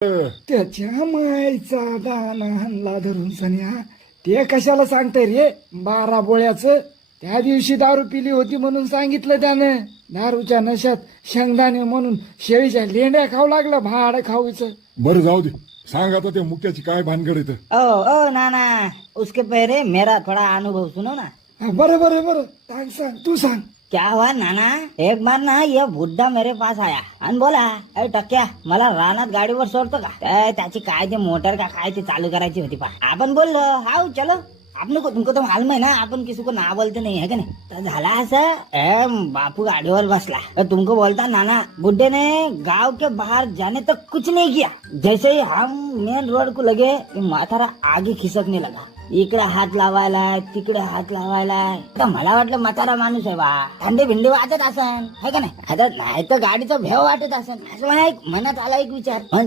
त्याच्या मायचा दाना हनला धरून सन्या. ते कशाला सांगतय रे 12 बोळ्याचं. त्या दिवशी दारू पिली होती म्हणून सांगितलं त्यानं. दारूच्या नशात शेंगदाणे म्हणून शेळीच्या लेंड्या खाऊ लागलं, भाड खाऊचं. बरं जाऊ दे, सांग आता त्या मुक्याची काय भानगड येतं. ओ नाना, उसके पहले मेरा थोड़ा अनुभव सुनो ना. बरं बरं बरं, सांग सांग, तू सांग. क्या हुआ नाना, एक बार ना ये बुड्ढा मेरे पास आया आणि बोला, अरे टक्क्या मला रानात गाडीवर सोडतो का. त्याची काय ते मोटर का काय ते चालू करायची होती पा. आपण बोललो हाउ चलो, आपने को तुमको तो मालूम है ना, अपन किसी को ना बोलते नहीं है का नहीं. तर झाला असं, बापू गाडीवर बसला, तुमको बोलता नाना बुड्ढे ने गांव के बाहर जाने तक कुछ नहीं किया. जैसे ही हम मेन रोड को लगे, म्हातारा आगे खिसकने लगा. इकडे हात लावायलाय तिकडे हात लावायलाय. आता मला वाटलं म्हातारा माणूस आहे बा, थंडी भिंडी वाटत असन है का नाही. आता नाही तर गाडीचा भेव वाटत असन. असं मला एक मनात आला एक विचार, पण